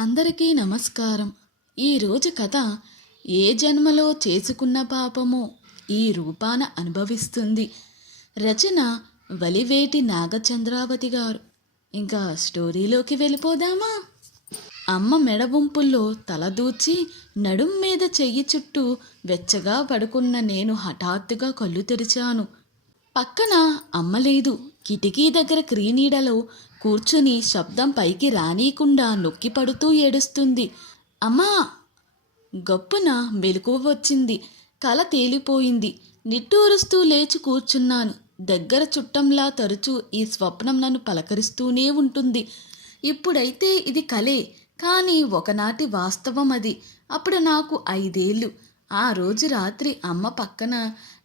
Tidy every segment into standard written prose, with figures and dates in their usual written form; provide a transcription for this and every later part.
అందరికీ నమస్కారం. ఈరోజు కథ ఏ జన్మలో చేసుకున్న పాపమో ఈ రూపాన అనుభవిస్తుంది. రచన వలివేటి నాగచంద్రావతి గారు. ఇంకా స్టోరీలోకి వెళ్ళిపోదామా? అమ్మ మెడవంపుల్లో తలదూచి నడుం మీద చెయ్యి చుట్టూ వెచ్చగా పడుకున్న నేను హఠాత్తుగా కళ్ళు తెరిచాను. పక్కన అమ్మ లేదు. కిటికీ దగ్గర క్రీనీడలో కూర్చుని శబ్దం పైకి రానీయకుండా నొక్కి పడుతూ ఏడుస్తుంది. అమ్మా! గప్పున మెలకువ వచ్చింది. కల తేలిపోయింది. నిట్టూరుస్తూ లేచి కూర్చున్నాను. దగ్గర చుట్టంలా తరచూ ఈ స్వప్నం నన్ను పలకరిస్తూనే ఉంటుంది. ఇప్పుడైతే ఇది కలే, కానీ ఒకనాటి వాస్తవం అది. అప్పుడు నాకు 5 ఏళ్ళు. ఆ రోజు రాత్రి అమ్మ పక్కన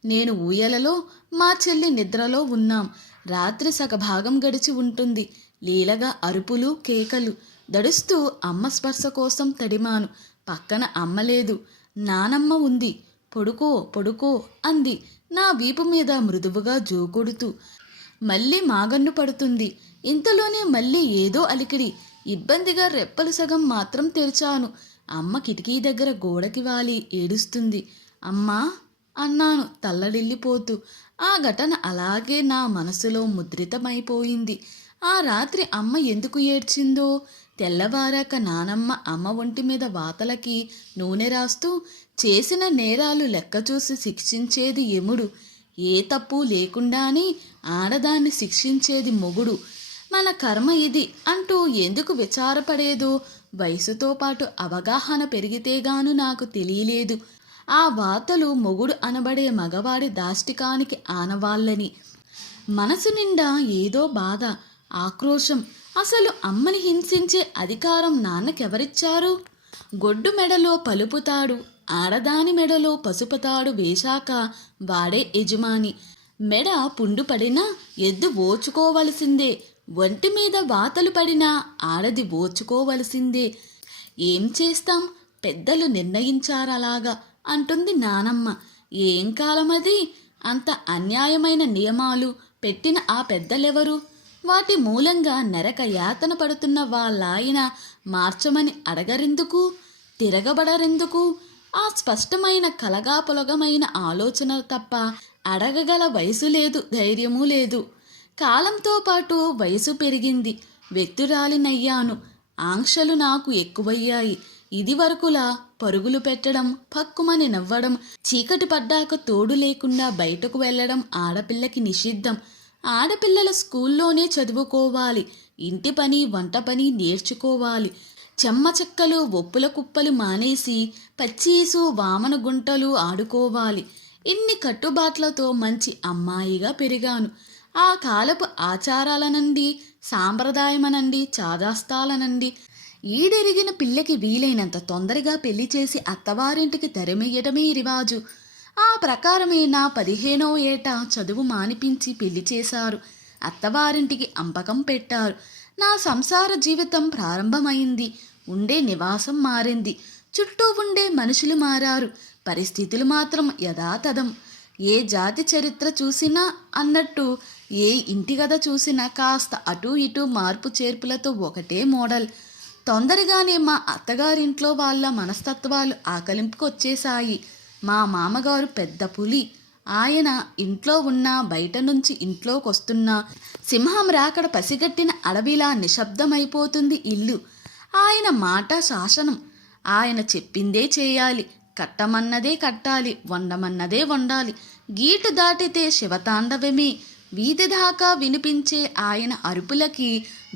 నేను ఊయలలో, మా చెల్లి నిద్రలో ఉన్నాం. రాత్రి సగభాగం గడిచి ఉంటుంది. లీలగా అరుపులు, కేకలు. దడుస్తూ అమ్మ స్పర్శ కోసం తడిమాను. పక్కన అమ్మ లేదు, నానమ్మ ఉంది. పొడుకో పొడుకో అంది నా వీపు మీద మృదువుగా జోకొడుతూ. మళ్ళీ మాగన్ను పడుతుంది. ఇంతలోనే మళ్ళీ ఏదో అలికిడి. ఇబ్బందిగా రెప్పలు సగం మాత్రం తెరిచాను. అమ్మ కిటికీ దగ్గర గోడకి వాలి ఏడుస్తుంది. అమ్మా అన్నాను తల్లడిల్లిపోతూ. ఆ ఘటన అలాగే నా మనసులో ముద్రితమైపోయింది. ఆ రాత్రి అమ్మ ఎందుకు ఏడ్చిందో, తెల్లవారాక నానమ్మ అమ్మ ఒంటి మీద వాతలకి నూనె రాస్తూ చేసిన నేరాలు లెక్క చూసి శిక్షించేది యముడు. ఏ తప్పు లేకుండానే ఆడదాన్ని శిక్షించేది మొగుడు. మన కర్మ ఇది అంటూ ఎందుకు విచారపడేదో వయసుతో పాటు అవగాహన పెరిగితేగాను నాకు తెలియలేదు. ఆ వాతలు మొగుడు అనబడే మగవాడి దాష్టికానికి ఆనవాళ్ళని. మనసు నిండా ఏదో బాధ, ఆక్రోశం. అసలు అమ్మని హింసించే అధికారం నాన్నకెవరిచ్చారు? గొడ్డు మెడలో పలుపుతాడు, ఆడదాని మెడలో పసుపుతాడు వేశాక వాడే యజమాని. మెడ పుండు పడినా ఎద్దు ఓచుకోవలసిందే. ఒంటి మీద వాతలు పడినా ఆడది ఓచుకోవలసిందే. ఏం చేస్తాం, పెద్దలు నిర్ణయించారలాగా అంటుంది నానమ్మ. ఏం కాలమది? అంత అన్యాయమైన నియమాలు పెట్టిన ఆ పెద్దలెవరు? వాటి మూలంగా నరక యాతన పడుతున్న వాళ్ళాయన మార్చమని అడగరెందుకు? తిరగబడరెందుకు? ఆ స్పష్టమైన కలగాపులగమైన ఆలోచన తప్ప అడగగల వయసు లేదు, ధైర్యమూ లేదు. కాలంతో పాటు వయసు పెరిగింది. వ్యక్తురాలినయ్యాను. ఆంక్షలు నాకు ఎక్కువయ్యాయి. ఇది వరకులా పరుగులు పెట్టడం, పక్కుమని నవ్వడం, చీకటి పడ్డాక తోడు లేకుండా బయటకు వెళ్ళడం ఆడపిల్లకి నిషిద్ధం. ఆడపిల్లల స్కూల్లోనే చదువుకోవాలి. ఇంటి పని, వంట పని నేర్చుకోవాలి. చెమ్మ చెక్కలు, ఒప్పుల కుప్పలు మానేసి పచ్చీసు, వామన గుంటలు ఆడుకోవాలి. ఇన్ని కట్టుబాట్లతో మంచి అమ్మాయిగా పెరిగాను. ఆ కాలపు ఆచారాలనండి, సాంప్రదాయమనండి, చాదాస్తాలనండి ఈడెరిగిన పిల్లకి వీలైనంత తొందరగా పెళ్లి చేసి అత్తవారింటికి తరిమెయ్యడమే రివాజు. ఆ ప్రకారమే నా 15వ ఏట చదువు మానిపించి పెళ్లి చేశారు. అత్తవారింటికి అంపకం పెట్టారు. నా సంసార జీవితం ప్రారంభమైంది. ఉండే నివాసం మారింది. చుట్టూ ఉండే మనుషులు మారారు. పరిస్థితులు మాత్రం యథాతథం. ఏ జాతి చరిత్ర చూసినా అన్నట్టు, ఏ ఇంటి కథ చూసినా కాస్త అటూ ఇటూ మార్పు చేర్పులతో ఒకటే మోడల్. తొందరగానే మా అత్తగారింట్లో వాళ్ళ మనస్తత్వాలు ఆకలింపుకొచ్చేశాయి. మా మామగారు పెద్ద పులి. ఆయన ఇంట్లో ఉన్నా, బయట నుంచి ఇంట్లోకొస్తున్నా సింహం రాకడ పసిగట్టిన అడవిలా నిశ్శబ్దమైపోతుంది ఇల్లు. ఆయన మాట శాసనం. ఆయన చెప్పిందే చేయాలి. కట్టమన్నదే కట్టాలి, వండమన్నదే వండాలి. గీటు దాటితే శివతాండవమే. వీధి దాకా వినిపించే ఆయన అరుపులకి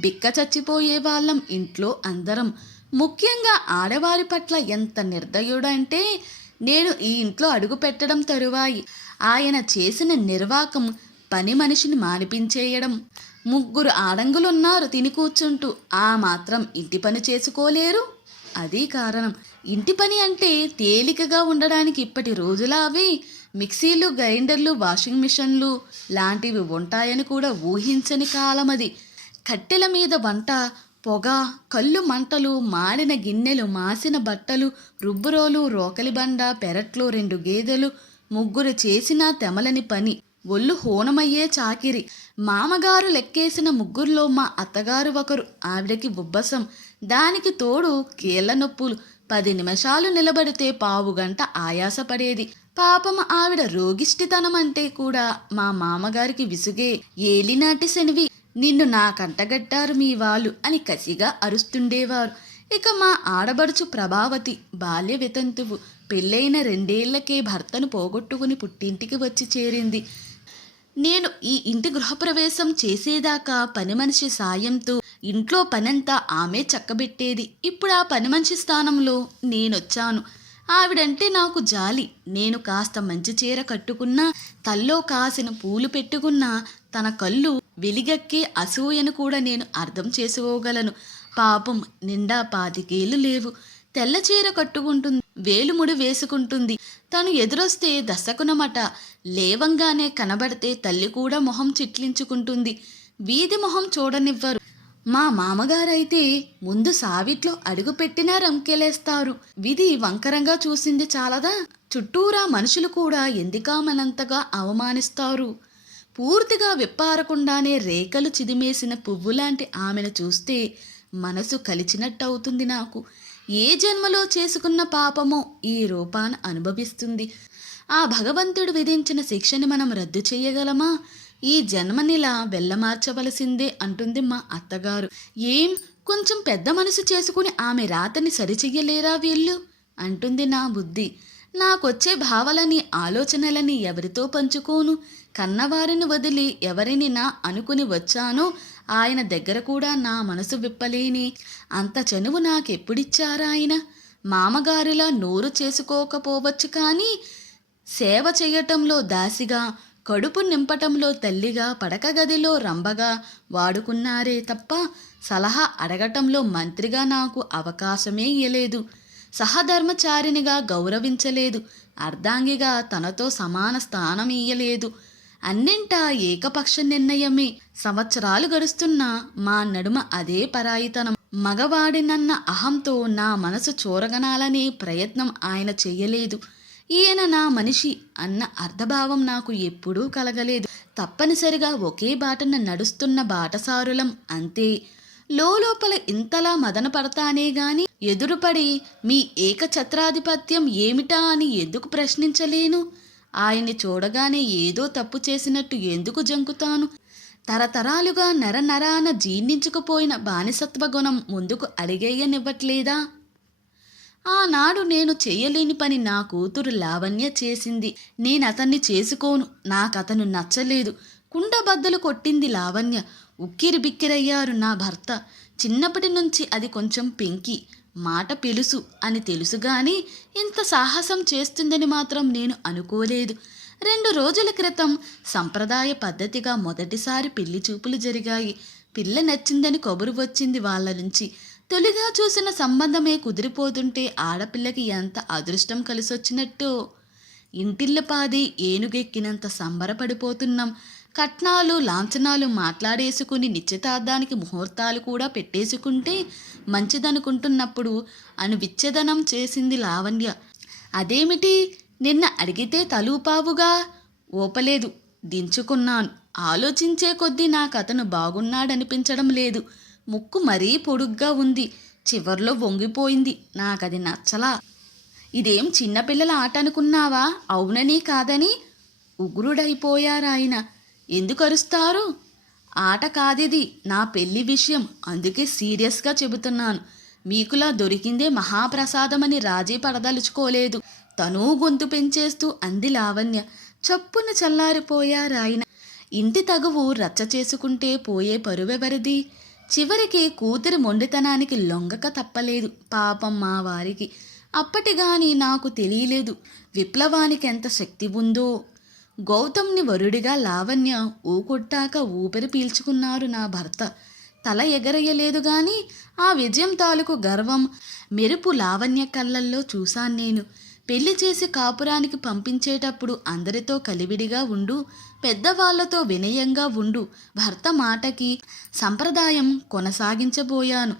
బిక్క చచ్చిపోయే వాళ్ళం ఇంట్లో అందరం. ముఖ్యంగా ఆడవారి పట్ల ఎంత నిర్దయుడంటే, నేను ఈ ఇంట్లో అడుగు పెట్టడం తరువాయి ఆయన చేసిన నిర్వాకం పని మనిషిని మానిపించేయడం. 3 ఆడంగులున్నారు తిని కూర్చుంటూ. ఆ మాత్రం ఇంటి పని చేసుకోలేరు. అది కారణం. ఇంటి పని అంటే తేలికగా ఉండడానికి ఇప్పటి రోజులా అవి మిక్సీలు, గ్రైండర్లు, వాషింగ్ మిషన్లు లాంటివి ఉంటాయని కూడా ఊహించని కాలమది. కట్టెల మీద వంట, పొగ, కళ్ళు మంటలు, మాడిన గిన్నెలు, మాసిన బట్టలు, రుబ్బురోలు, రోకలి బండ, పెరట్లో 2 గేదెలు, 3 చేసినా తెమలని పని. ఒళ్ళు హోనమయ్యే చాకిరి. మామగారు లెక్కేసిన 3లో మా అత్తగారు ఒకరు. ఆవిడకి ఉబ్బసం. దానికి తోడు కీళ్ల నొప్పులు. 10 నిమిషాలు నిలబడితే పావుగంట ఆయాసపడేది. పాపం ఆవిడ రోగిష్టితనం అంటే కూడా మా మామగారికి విసుగే. ఏలినాటి శనివి, నిన్ను నా కంటగట్టారు మీ వాళ్ళు అని కసిగా అరుస్తుండేవారు. ఇక మా ఆడబడుచు ప్రభావతి బాల్య వితంతువు. పెళ్ళైన 2 ఏళ్లకే భర్తను పోగొట్టుకుని పుట్టింటికి వచ్చి చేరింది. నేను ఈ ఇంటి గృహప్రవేశం చేసేదాకా పని మనిషి సాయంతో ఇంట్లో పనంతా ఆమె చక్కబెట్టేది. ఇప్పుడు ఆ పని మనిషి స్థానంలో నేనొచ్చాను. ఆవిడంటే నాకు జాలి. నేను కాస్త మంచి చీర కట్టుకున్నా, తల్లో కాసిన పూలు పెట్టుకున్నా తన కళ్ళు వెలిగక్కే అసూయను కూడా నేను అర్థం చేసుకోగలను. పాపం నిండా 25 ఏళ్ళు లేవు. తెల్ల చీర కట్టుకుంటుంది, వేలుముడి వేసుకుంటుంది. తను ఎదురొస్తే దశకునమట. లేవంగానే కనబడితే తల్లి కూడా మొహం చిట్లించుకుంటుంది. వీధి మొహం చూడనివ్వరు. మా మామగారైతే ముందు సావిట్లో అడుగుపెట్టినా రంకెలేస్తారు. విధి వంకరంగా చూసింది చాలదా, చుట్టూరా మనుషులు కూడా ఎందుకామనంతగా అవమానిస్తారు. పూర్తిగా విప్పారకుండానే రేఖలు చిదిమేసిన పువ్వులాంటి ఆమెను చూస్తే మనసు కలిచినట్టవుతుంది నాకు. ఏ జన్మలో చేసుకున్న పాపమో ఈ రూపాన అనుభవిస్తుంది. ఆ భగవంతుడు విధించిన శిక్షని మనం రద్దు చేయగలమా? ఈ జన్మనిలా వెళ్ళమార్చవలసిందే అంటుంది మా అత్తగారు. ఏం కొంచెం పెద్ద మనసు చేసుకుని ఆమె రాతని సరిచెయ్యలేరా వీళ్ళు అంటుంది నా బుద్ధి. నాకొచ్చే భావాలని ఆలోచనలని ఎవరితో పంచుకోను? కన్నవారిని వదిలి ఎవరిని నా అనుకుని వచ్చానో ఆయన దగ్గర కూడా నా మనసు విప్పలేని అంత చనువు నాకెప్పుడిచ్చారా ఆయన? మామగారిలా నోరు చేసుకోకపోవచ్చు కానీ సేవ చేయటంలో దాసిగా, కడుపు నింపటంలో తల్లిగా, పడక గదిలో రంబగా వాడుకున్నారే తప్ప సలహా అడగటంలో మంత్రిగా నాకు అవకాశమే ఇయ్యలేదు. సహధర్మచారినిగా గౌరవించలేదు. అర్ధాంగిగా తనతో సమాన స్థానం ఇయ్యలేదు. అన్నింటా ఏకపక్ష నిర్ణయమే. సంవత్సరాలు గడుస్తున్నా మా నడుమ అదే పరాయితనం. మగవాడినన్న అహంతో నా మనసు చూరగనాలనే ప్రయత్నం ఆయన చెయ్యలేదు. ఈయన నా మనిషి అన్న అర్ధభావం నాకు ఎప్పుడూ కలగలేదు. తప్పనిసరిగా ఒకే బాటన నడుస్తున్న బాటసారులం అంతే. లోపల ఇంతలా మదన పడతానే గాని ఎదురుపడి మీ ఏకఛత్రాధిపత్యం ఏమిటా అని ఎందుకు ప్రశ్నించలేను? ఆయన్ని చూడగానే ఏదో తప్పు చేసినట్టు ఎందుకు జంకుతాను? తరతరాలుగా నరనరాన జీర్ణించుకుపోయిన బానిసత్వ గుణం ముందుకు అడిగేయనివ్వట్లేదా? ఆనాడు నేను చెయ్యలేని పని నా కూతురు లావణ్య చేసింది. నేనతన్ని చేసుకోను. నాకతను నచ్చలేదు. కుండబద్దలు కొట్టింది లావణ్య. ఉక్కిరి బిక్కిరయ్యారు నా భర్త. చిన్నప్పటి నుంచి అది కొంచెం పెంకి, మాట పెలుసు అని తెలుసుగాని ఇంత సాహసం చేస్తుందని మాత్రం నేను అనుకోలేదు. 2 రోజుల క్రితం సంప్రదాయ పద్ధతిగా మొదటిసారి పెళ్లి చూపులు జరిగాయి. పిల్ల నచ్చిందని కబురు వచ్చింది వాళ్ళ నుంచి. తొలిగా చూసిన సంబంధమే కుదిరిపోతుంటే ఆడపిల్లకి ఎంత అదృష్టం కలిసొచ్చినట్టు. ఇంటిల్లపాది ఏనుగెక్కినంత సంబరపడిపోతున్నాం. కట్నాలు లాంఛనాలు మాట్లాడేసుకుని నిశ్చితార్థానికి ముహూర్తాలు కూడా పెట్టేసుకుంటే మంచిదనుకుంటున్నప్పుడు విచ్ఛేదనం చేసింది లావణ్య. అదేమిటి, నిన్న అడిగితే తలూపావుగా? ఓపలేదు, దించుకున్నాను. ఆలోచించే కొద్దీ నాకతను బాగున్నాడనిపించడం లేదు. ముక్కు మరీ పొడుగ్గా ఉంది. చివర్లో వంగిపోయింది. నాకది నచ్చలా. ఇదేం చిన్నపిల్లల ఆట అనుకున్నావా? అవునని కాదని ఉగ్రుడైపోయారాయన. ఎందుకు అరుస్తారు? ఆట కాదిది, నా పెళ్లి విషయం. అందుకే సీరియస్గా చెబుతున్నాను. మీకులా దొరికిందే మహాప్రసాదమని రాజీ పడదలుచుకోలేదు. తనూ గొంతు పెంచేస్తూ అంది లావణ్య. చప్పున చల్లారిపోయారాయన. ఇంటి తగువు రచ్చ చేసుకుంటే పోయే పరువెవరిది? చివరికి కూతురి మొండితనానికి లొంగక తప్పలేదు పాపం మా వారికి. అప్పటిగాని నాకు తెలియలేదు విప్లవానికి ఎంత శక్తి ఉందో. గౌతమ్ని వరుడిగా లావణ్య ఊకొట్టాక ఊపిరి పీల్చుకున్నారు నా భర్త. తల ఎగరయ్యలేదు గాని ఆ విజయం తాలూకు గర్వం, మెరుపు లావణ్య కళ్ళల్లో చూశాను నేను. పెళ్లి చేసి కాపురానికి పంపించేటప్పుడు అందరితో కలివిడిగా ఉండు, పెద్దవాళ్లతో వినయంగా ఉండు. భర్త మాటకి సంప్రదాయం కొనసాగించబోయాను.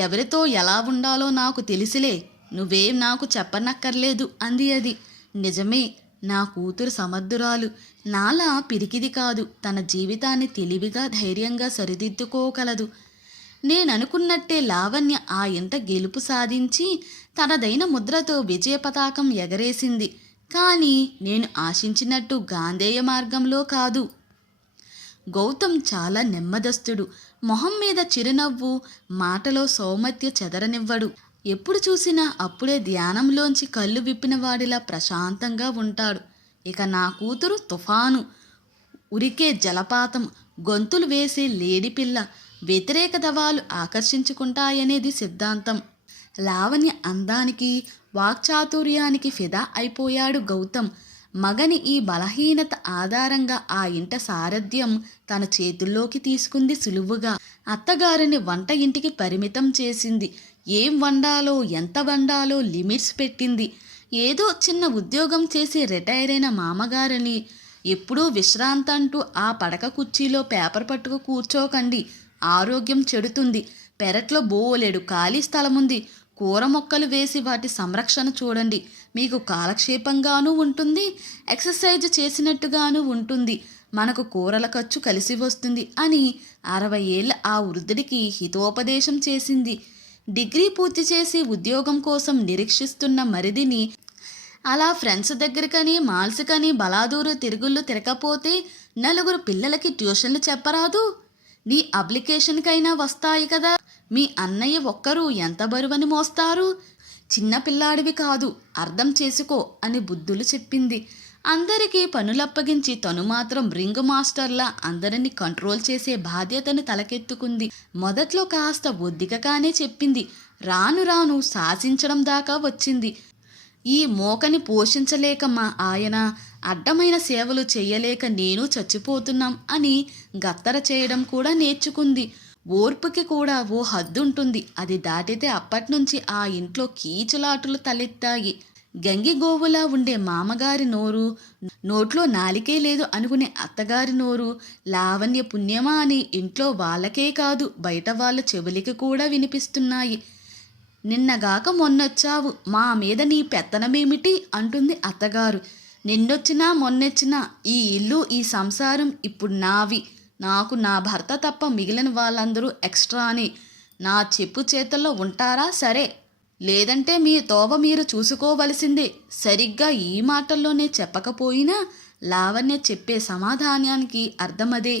ఎవరితో ఎలా ఉండాలో నాకు తెలిసిలే, నువ్వేం నాకు చెప్పనక్కర్లేదు అంది అది. నిజమే, నా కూతురు సమర్థురాలు. నాలా పిరికిది కాదు. తన జీవితాన్ని తెలివిగా ధైర్యంగా సరిదిద్దుకోగలదు. నేననుకున్నట్టే లావణ్య ఆ ఇంట గెలుపు సాధించి తనదైన ముద్రతో విజయ పతాకం ఎగరేసింది. కానీ నేను ఆశించినట్టు గాంధేయ మార్గంలో కాదు. గౌతమ్ చాలా నెమ్మదస్తుడు. మొహం మీద చిరునవ్వు, మాటలో సౌమత్య చెదరనివ్వడు. ఎప్పుడు చూసినా అప్పుడే ధ్యానంలోంచి కళ్ళు విప్పిన వాడిలా ప్రశాంతంగా ఉంటాడు. ఇక నా కూతురు తుఫాను, ఉరికే జలపాతం, గొంతులు వేసే లేడిపిల్ల. వ్యతిరేక దవాలు ఆకర్షించుకుంటాయనేది సిద్ధాంతం. లావణ్య అందానికి, వాక్చాతుర్యానికి ఫిదా అయిపోయాడు గౌతమ్. మగని ఈ బలహీనత ఆధారంగా ఆ ఇంట సారథ్యం తన చేతుల్లోకి తీసుకుంది సులువుగా. అత్తగారిని వంట ఇంటికి పరిమితం చేసింది. ఏం వండాలో, ఎంత వండాలో లిమిట్స్ పెట్టింది. ఏదో చిన్న ఉద్యోగం చేసి రిటైర్ అయిన మామగారిని ఎప్పుడూ విశ్రాంతంటూ ఆ పడక కుర్చీలో పేపర్ పట్టుకు కూర్చోకండి, ఆరోగ్యం చెడుతుంది. పెరట్లో బోలెడు ఖాళీ స్థలముంది, కూర మొక్కలు వేసి వాటి సంరక్షణ చూడండి, మీకు కాలక్షేపంగానూ ఉంటుంది, ఎక్సర్సైజ్ చేసినట్టుగానూ ఉంటుంది, మనకు కూరల ఖర్చు కలిసి వస్తుంది అని 60 ఏళ్ళ ఆ వృద్ధుడికి హితోపదేశం చేసింది. డిగ్రీ పూర్తి చేసి ఉద్యోగం కోసం నిరీక్షిస్తున్న మరిదిని అలా ఫ్రెండ్స్ దగ్గరికని, మాల్స్కని బలాదూరు తిరుగుళ్ళు తిరగపోతే నలుగురు పిల్లలకి ట్యూషన్లు చెప్పరాదు? నీ అప్లికేషన్కైనా వస్తాయి కదా. మీ అన్నయ్య ఒక్కరు ఎంత బరువని మోస్తారు? చిన్న పిల్లాడివి కాదు, అర్థం చేసుకో అని బుద్ధులు చెప్పింది. అందరికీ పనులప్పగించి తను మాత్రం రింగ్ మాస్టర్లా అందరినీ కంట్రోల్ చేసే బాధ్యతను తలకెత్తుకుంది. మొదట్లో కాస్త ఒద్దికగానే చెప్పింది. రాను రాను శాసించడం దాకా వచ్చింది. ఈ మోకని పోషించలేక మా ఆయన, అడ్డమైన సేవలు చేయలేక నేను చచ్చిపోతున్నాం అని గత్తర చేయడం కూడా నేర్చుకుంది. ఓర్పుకి కూడా ఓ హద్దుంటుంది. అది దాటితే అప్పట్నుంచి ఆ ఇంట్లో కీచులాటలు తలెత్తాయి. గంగిగోవులా ఉండే మామగారి నోరు, నోట్లో నాలికే లేదు అనుకునే అత్తగారి నోరు లావణ్య పుణ్యమా అని ఇంట్లో వాళ్ళకే కాదు బయట వాళ్ళ చెవులికి కూడా వినిపిస్తున్నాయి. నిన్నగాక మొన్నొచ్చావు, మా మీద నీ పెత్తనమేమిటి అంటుంది అత్తగారు. నిన్నొచ్చినా మొన్నొచ్చినా ఈ ఇల్లు, ఈ సంసారం ఇప్పుడు నావి. నాకు నా భర్త తప్ప మిగిలిన వాళ్ళందరూ ఎక్స్ట్రాని. నా చెప్పు చేతల్లో ఉంటారా సరే, లేదంటే మీ తోవ మీరు చూసుకోవలసిందే. సరిగ్గా ఈ మాటల్లోనే చెప్పకపోయినా లావణ్య చెప్పే సమాధానానికి అర్థమదే.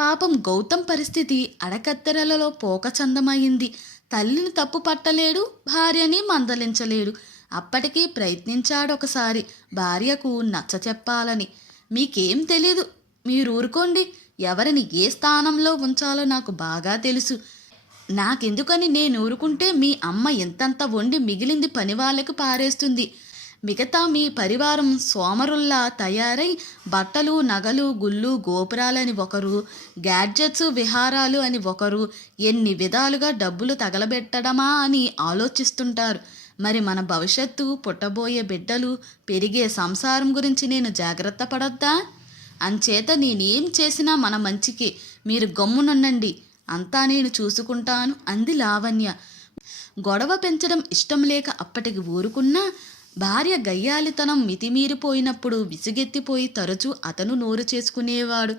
పాపం గౌతమ్ పరిస్థితి అడకత్తెరలలో పోకచందమైంది. తల్లిని తప్పు పట్టలేడు, భార్యని మందలించలేడు. అప్పటికీ ప్రయత్నించాడొకసారి భార్యకు నచ్చ చెప్పాలని. మీకేం తెలీదు, మీరూరుకోండి. ఎవరిని ఏ స్థానంలో ఉంచాలో నాకు బాగా తెలుసు. నాకెందుకని నేను ఊరుకుంటే మీ అమ్మ ఎంతంత వండి మిగిలింది పని వాళ్ళకు పారేస్తుంది. మిగతా మీ పరివారం సోమరుల్లా తయారై బట్టలు, నగలు, గుళ్ళు, గోపురాలని ఒకరు, గ్యాడ్జెట్స్, విహారాలు అని ఒకరు, ఎన్ని విధాలుగా డబ్బులు తగలబెట్టడమా అని ఆలోచిస్తుంటారు. మరి మన భవిష్యత్తు, పుట్టబోయే బిడ్డలు, పెరిగే సంసారం గురించి నేను జాగ్రత్త పడొద్దా? అంచేత నేనేం చేసినా మన మంచికే, మీరు గమ్మునుండండి, అంతా నేను చూసుకుంటాను అంది లావణ్య. గొడవ పెంచడం ఇష్టం లేక అప్పటికి ఊరుకున్నా భార్య గయ్యాలితనం మితిమీరిపోయినప్పుడు విసుగెత్తిపోయి తరచూ అతను నోరు చేసుకునేవాడు.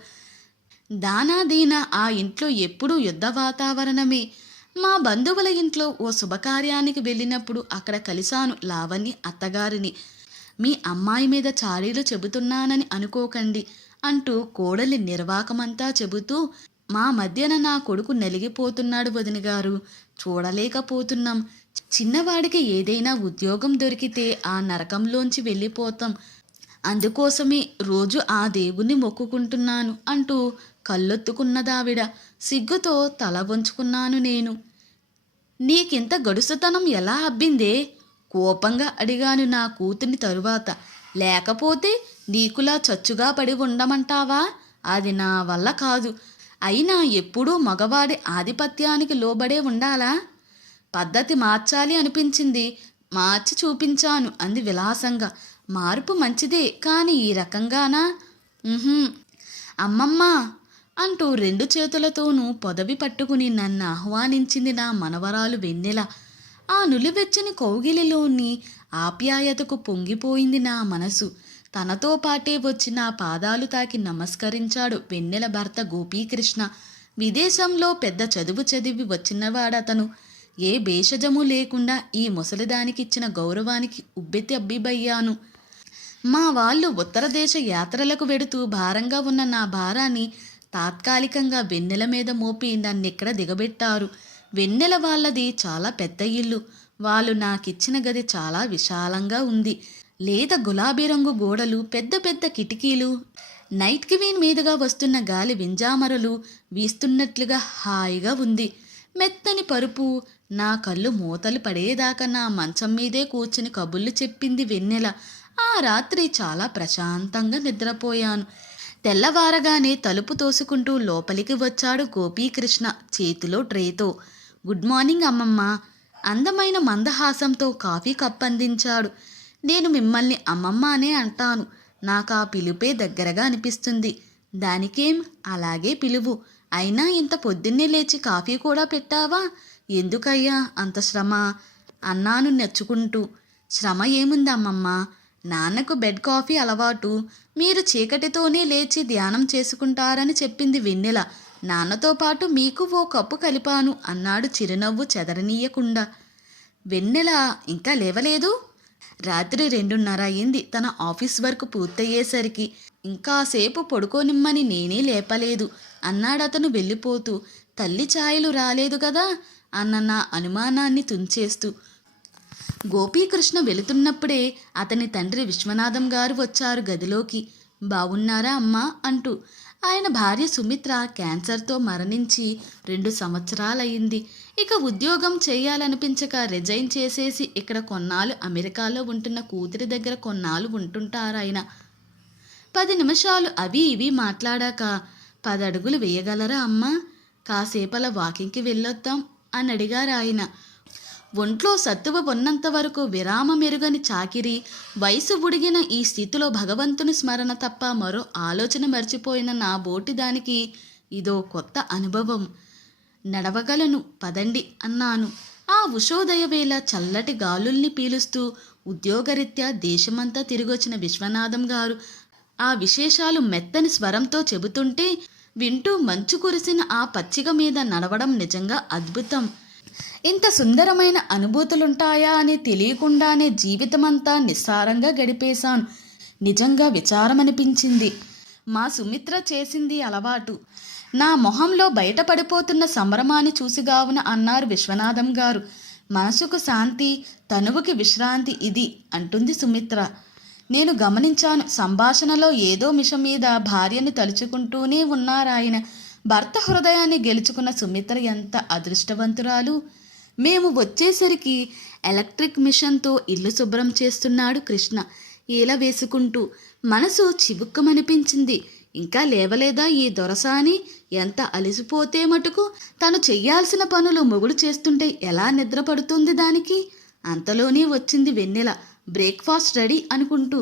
దానాదీనా ఆ ఇంట్లో ఎప్పుడూ యుద్ధ వాతావరణమే. మా బంధువుల ఇంట్లో ఓ శుభకార్యానికి వెళ్ళినప్పుడు అక్కడ కలిశాను లావణ్య అత్తగారిని. మీ అమ్మాయి మీద చాడీలు చెబుతున్నానని అనుకోకండి అంటూ కోడలి నిర్వాకమంతా చెబుతూ, మా మధ్యన నా కొడుకు నలిగిపోతున్నాడు వదినగారు, చూడలేకపోతున్నాం. చిన్నవాడికి ఏదైనా ఉద్యోగం దొరికితే ఆ నరకంలోంచి వెళ్ళిపోతాం. అందుకోసమే రోజు ఆ దేవుణ్ణి మొక్కుకుంటున్నాను అంటూ కళ్ళొత్తుకున్నదావిడ. సిగ్గుతో తల వంచుకున్నాను నేను. నీకింత గడుసుతనం ఎలా అబ్బిందే? కోపంగా అడిగాను నా కూతుని తరువాత. లేకపోతే నీకులా చచ్చుగా పడి ఉండమంటావా? అది నా వల్ల కాదు. అయినా ఎప్పుడూ మగవాడి ఆధిపత్యానికి లోబడే ఉండాలా? పద్ధతి మార్చాలి అనిపించింది, మార్చి చూపించాను అంది విలాసంగా. మార్పు మంచిదే, కానీ ఈ రకంగానా? అమ్మమ్మ అంటూ 2 చేతులతోనూ పొదవి పట్టుకుని నన్ను ఆహ్వానించింది నా మనవరాలు వెన్నెల. ఆ నులివెచ్చని కౌగిలిలోని ఆప్యాయతకు పొంగిపోయింది నా మనసు. తనతో పాటే వచ్చి నా పాదాలు తాకి నమస్కరించాడు వెన్నెల భర్త గోపీకృష్ణ. విదేశంలో పెద్ద చదువు చదివి వచ్చినవాడతను. ఏ భేషజము లేకుండా ఈ ముసలిదానికిచ్చిన గౌరవానికి ఉబ్బెత్తిబ్బిబ్బయ్యాను. మా వాళ్ళు ఉత్తర దేశ యాత్రలకు వెడుతూ భారంగా ఉన్న నా భారాన్ని తాత్కాలికంగా వెన్నెల మీద మోపి నన్నిక్కడ దిగబెట్టారు. వెన్నెల వాళ్ళది చాలా పెద్ద ఇల్లు. వాళ్ళు నాకిచ్చిన గది చాలా విశాలంగా ఉంది. లేత గులాబీ రంగు గోడలు, పెద్ద పెద్ద కిటికీలు, నైట్ కివీన్ మీదుగా వస్తున్న గాలి వింజామరలు వీస్తున్నట్లుగా హాయిగా ఉంది. మెత్తని పరుపు. నా కళ్ళు మూతలు పడేదాకా నా మంచం మీదే కూర్చుని కబుర్లు చెప్పింది వెన్నెల. ఆ రాత్రి చాలా ప్రశాంతంగా నిద్రపోయాను. తెల్లవారగానే తలుపు తోసుకుంటూ లోపలికి వచ్చాడు గోపీకృష్ణ చేతిలో ట్రేతో. గుడ్ మార్నింగ్ అమ్మమ్మ. అందమైన మందహాసంతో కాఫీ కప్ అందించాడు. నేను మిమ్మల్ని అమ్మమ్మ అనే అంటాను. నాకు ఆ పిలుపే దగ్గరగా అనిపిస్తుంది. దానికేం, అలాగే పిలువు. అయినా ఇంత పొద్దున్నే లేచి కాఫీ కూడా పెట్టావా? ఎందుకయ్యా అంత శ్రమ అన్నాను నచ్చుకుంటూ. శ్రమ ఏముంది అమ్మమ్మ, నాన్నకు బెడ్ కాఫీ అలవాటు. మీరు చీకటితోనే లేచి ధ్యానం చేసుకుంటారని చెప్పింది వెన్నెల. నాన్నతో పాటు మీకు ఓ కప్పు కలిపాను అన్నాడు చిరునవ్వు చెదరనీయకుండా. వెన్నెల ఇంకా లేవలేదు. రాత్రి 2:30 అయింది. తన ఆఫీస్ వర్క్ పూర్తయ్యేసరికి. ఇంకాసేపు పడుకోనిమ్మని నేనే లేపలేదు అన్నాడతను వెళ్ళిపోతూ. తల్లి ఛాయలు రాలేదు కదా అన్న నా అనుమానాన్ని తుంచేస్తూ. గోపీకృష్ణ వెళుతున్నప్పుడే అతని తండ్రి విశ్వనాథం గారు వచ్చారు గదిలోకి. బాగున్నారా అమ్మా అంటూ. ఆయన భార్య సుమిత్ర క్యాన్సర్తో మరణించి 2 సంవత్సరాలయ్యింది. ఇక ఉద్యోగం చేయాలనిపించక రిజైన్ చేసేసి ఇక్కడ కొన్నాళ్ళు అమెరికాలో ఉంటున్న కూతురి దగ్గర కొన్నాళ్ళు ఉంటుంటారాయన. 10 నిమిషాలు అవి ఇవి మాట్లాడాక, 10 అడుగులు వేయగలరా అమ్మా? కాసేపల వాకింగ్కి వెళ్ళొద్దాం అని అడిగారు ఆయన. ఒంట్లో సత్తువ ఉన్నంత వరకు విరామమెరుగని చాకిరి, వయసు ఉడిగిన ఈ స్థితిలో భగవంతుని స్మరణ తప్ప మరో ఆలోచన మర్చిపోయిన నా బోటిదానికి ఇదో కొత్త అనుభవం. నడవగలను పదండి అన్నాను. ఆ ఉషోదయ వేళ చల్లటి గాలుల్ని పీలుస్తూ ఉద్యోగరీత్యా దేశమంతా తిరిగొచ్చిన విశ్వనాథం గారు ఆ విశేషాలు మెత్తని స్వరంతో చెబుతుంటే వింటూ మంచు కురిసిన ఆ పచ్చిక మీద నడవడం నిజంగా అద్భుతం. ఇంత సుందరమైన అనుభూతులుంటాయా అని తెలియకుండానే జీవితమంతా నిస్సారంగా గడిపేశాను. నిజంగా విచారమనిపించింది. మా సుమిత్ర చేసింది అలవాటు. నా మొహంలో బయటపడిపోతున్న సంభ్రమాన్ని చూసిగావున అన్నారు విశ్వనాథం గారు. మనసుకు శాంతి, తనువుకి విశ్రాంతి ఇది అంటుంది సుమిత్ర. నేను గమనించాను. సంభాషణలో ఏదో మిషం మీద భార్యని తలుచుకుంటూనే ఉన్నారాయన. భర్త హృదయాన్ని గెలుచుకున్న సుమిత్ర ఎంత అదృష్టవంతురాలు. మేము వచ్చేసరికి ఎలక్ట్రిక్ మిషన్తో ఇల్లు శుభ్రం చేస్తున్నాడు కృష్ణ ఈల వేసుకుంటూ. మనసు చివుక్కమనిపించింది. ఇంకా లేవలేదా ఈ దొరసాని? ఎంత అలసిపోతే మటుకు తను చెయ్యాల్సిన పనులు మొగుడు చేస్తుంటే ఎలా నిద్రపడుతుంది దానికి? అంతలోనే వచ్చింది వెన్నెల. బ్రేక్ఫాస్ట్ రెడీ అనుకుంటూ.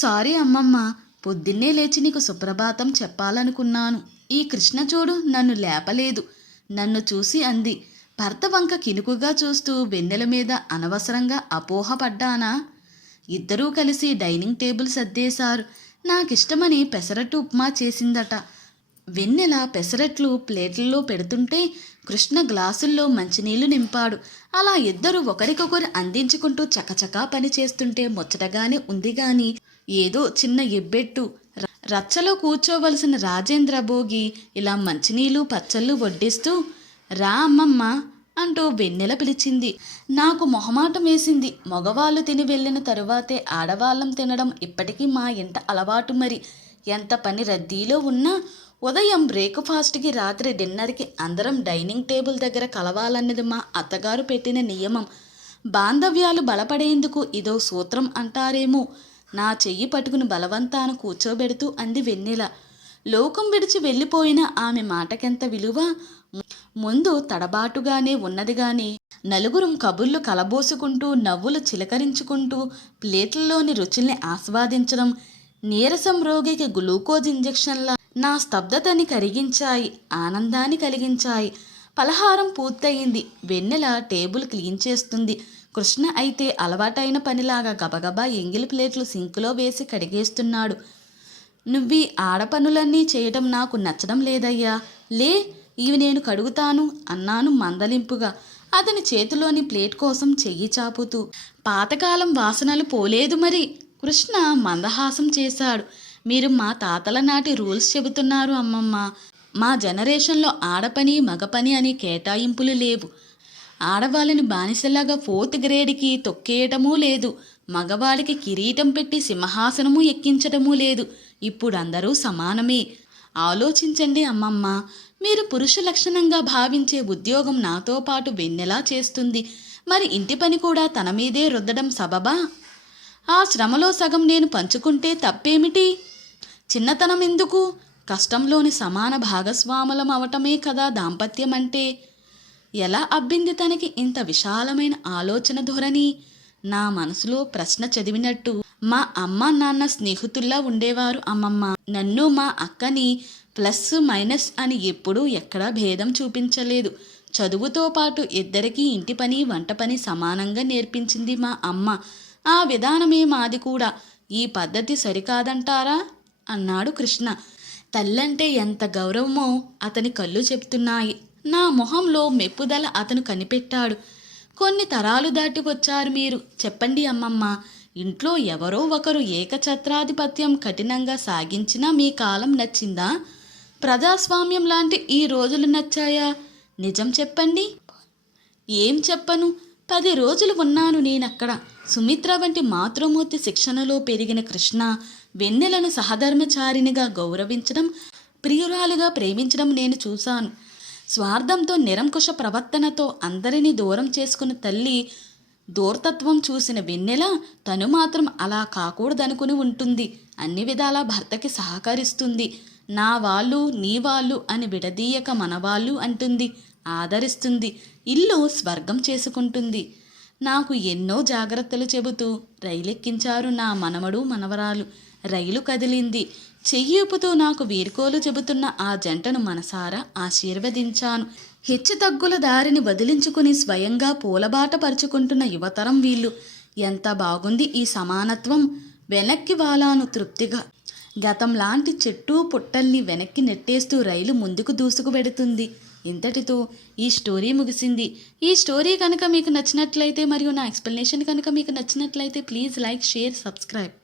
సారీ అమ్మమ్మ, పొద్దున్నే లేచి నీకు సుప్రభాతం చెప్పాలనుకున్నాను. ఈ కృష్ణ చూడు నన్ను లేపలేదు. నన్ను చూసి అంది. భర్త వంక కినుకుగా చూస్తూ వెన్నెల మీద అనవసరంగా అపోహపడ్డానా? ఇద్దరూ కలిసి డైనింగ్ టేబుల్ సర్దేశారు. నాకిష్టమని పెసరట్టు ఉప్మా చేసిందట. వెన్నెల పెసరట్లు ప్లేట్లలో పెడుతుంటే కృష్ణ గ్లాసుల్లో మంచినీళ్లు నింపాడు. అలా ఇద్దరు ఒకరికొకరు అందించుకుంటూ చకచకా పని చేస్తుంటే ముచ్చటగానే ఉంది గాని ఏదో చిన్న ఎబ్బెట్టు. రచ్చలో కూర్చోవలసిన రాజేంద్ర భోగి ఇలా మంచినీళ్ళు పచ్చళ్ళు వడ్డిస్తూ రా అమ్మమ్మ అంటూ వెన్నెల పిలిచింది. నాకు మొహమాటం వేసింది. మగవాళ్ళు తిని వెళ్ళిన తరువాతే ఆడవాళ్ళం తినడం ఇప్పటికీ మా ఇంట అలవాటు. మరి ఎంత పని రద్దీలో ఉన్నా ఉదయం బ్రేక్ఫాస్ట్కి, రాత్రి డిన్నర్కి అందరం డైనింగ్ టేబుల్ దగ్గర కలవాలన్నది మా అత్తగారు పెట్టిన నియమం. బాంధవ్యాలు బలపడేందుకు ఇదో సూత్రం అంటారేమో. నా చెయ్యి పట్టుకుని బలవంతాన కూర్చోబెడుతూ అంది వెన్నెల. లోకం విడిచి వెళ్ళిపోయిన ఆమె మాటకెంత విలువ! ముందు తడబాటుగానే ఉన్నది గాని నలుగురం కబుర్లు కలబోసుకుంటూ నవ్వులు చిలకరించుకుంటూ ప్లేట్లలోని రుచుల్ని ఆస్వాదించడం నీరసం రోగికి గ్లూకోజ్ ఇంజెక్షన్ల నా స్తబ్దతని కరిగించాయి, ఆనందాన్ని కలిగించాయి. పలహారం పూర్తయింది. వెన్నెల టేబుల్ క్లీన్ చేస్తుంది. కృష్ణ అయితే అలవాటైన పనిలాగా గబగబా ఎంగిలి ప్లేట్లు సింకులో వేసి కడిగేస్తున్నాడు. నువ్వీ ఆడపనులన్నీ చేయటం నాకు నచ్చడం లేదయ్యా. లే, ఇవి నేను కడుగుతాను అన్నాను మందలింపుగా, అతని చేతిలోని ప్లేట్ కోసం చెయ్యి చాపుతూ. పాతకాలం వాసనలు పోలేదు మరి, కృష్ణ మందహాసం చేశాడు. మీరు మా తాతల నాటి రూల్స్ చెబుతున్నారు అమ్మమ్మ. మా జనరేషన్లో ఆడపని మగపని అని కేటాయింపులు లేవు. ఆడవాళ్ళని బానిసలాగా 4th గ్రేడ్కి తొక్కేయటమూ లేదు. మగవాడికి కిరీటం పెట్టి సింహాసనము ఎక్కించటమూ లేదు. ఇప్పుడు అందరూ సమానమే. ఆలోచించండి అమ్మమ్మ, మీరు పురుష లక్షణంగా భావించే ఉద్యోగం నాతో పాటు వెన్నెలా చేస్తుంది. మరి ఇంటి పని కూడా తన మీదే రుద్దడం సబబా? ఆ శ్రమలో సగం నేను పంచుకుంటే తప్పేమిటి? చిన్నతనం ఎందుకు? కష్టంలోని సమాన భాగస్వాములం అవటమే కదా దాంపత్యం అంటే. ఎలా అబ్బింది తనకి ఇంత విశాలమైన ఆలోచన ధోరణి? నా మనసులో ప్రశ్న చదివినట్టు. మా అమ్మ నాన్న స్నేహితుల్లా ఉండేవారు అమ్మమ్మ. నన్ను మా అక్కని ప్లస్ మైనస్ అని ఎప్పుడూ ఎక్కడా భేదం చూపించలేదు. చదువుతో పాటు ఇద్దరికీ ఇంటి పని వంట పని సమానంగా నేర్పించింది మా అమ్మ. ఆ విధానమే మాది కూడా. ఈ పద్ధతి సరికాదంటారా అన్నాడు కృష్ణ. తల్లంటే ఎంత గౌరవమో అతని కళ్ళు చెప్తున్నాయి. నా మొహంలో మెప్పుదల అతను కనిపెట్టాడు. కొన్ని తరాలు దాటి వచ్చారు మీరు. చెప్పండి అమ్మమ్మ, ఇంట్లో ఎవరో ఒకరు ఏకఛత్రాధిపత్యం కఠినంగా సాగించినా మీ కాలం నచ్చిందా? ప్రజాస్వామ్యం లాంటి ఈ రోజులు నచ్చాయా? నిజం చెప్పండి. ఏం చెప్పను? 10 రోజులు ఉన్నాను నేనక్కడ. సుమిత్ర వంటి మాతృమూర్తి శిక్షణలో పెరిగిన కృష్ణ వెన్నెలను సహధర్మచారినిగా గౌరవించడం, ప్రియురాలుగా ప్రేమించడం నేను చూశాను. స్వార్థంతో నిరంకుశ ప్రవర్తనతో అందరినీ దూరం చేసుకున్న తల్లి దూర్తత్వం చూసిన వెన్నెల తను మాత్రం అలా కాకూడదనుకుని ఉంటుంది. అన్ని విధాలా భర్తకి సహకరిస్తుంది. నా వాళ్ళు నీ వాళ్ళు అని విడదీయక మనవాళ్ళు అంటుంది, ఆదరిస్తుంది, ఇల్లు స్వర్గం చేసుకుంటుంది. నాకు ఎన్నో జాగ్రత్తలు చెబుతూ రైలెక్కించారు నా మనవడు మనవరాలు. రైలు కదిలింది. చెయ్యూపుతూ నాకు వీర్కోలు చెబుతున్న ఆ జంటను మనసారా ఆశీర్వదించాను. హెచ్చుతగ్గుల దారిని వదిలించుకుని స్వయంగా పూలబాట పరుచుకుంటున్న యువతరం వీళ్ళు. ఎంత బాగుంది ఈ సమానత్వం. వెనక్కి వాలాను తృప్తిగా. గతం లాంటి చెట్టు పుట్టల్ని వెనక్కి నెట్టేస్తూ రైలు ముందుకు దూసుకు పెడుతుంది. ఇంతటితో ఈ స్టోరీ ముగిసింది. ఈ స్టోరీ కనుక మీకు నచ్చినట్లయితే మరియు నా ఎక్స్ప్లెనేషన్ కనుక మీకు నచ్చినట్లయితే ప్లీజ్ లైక్, షేర్, సబ్స్క్రైబ్.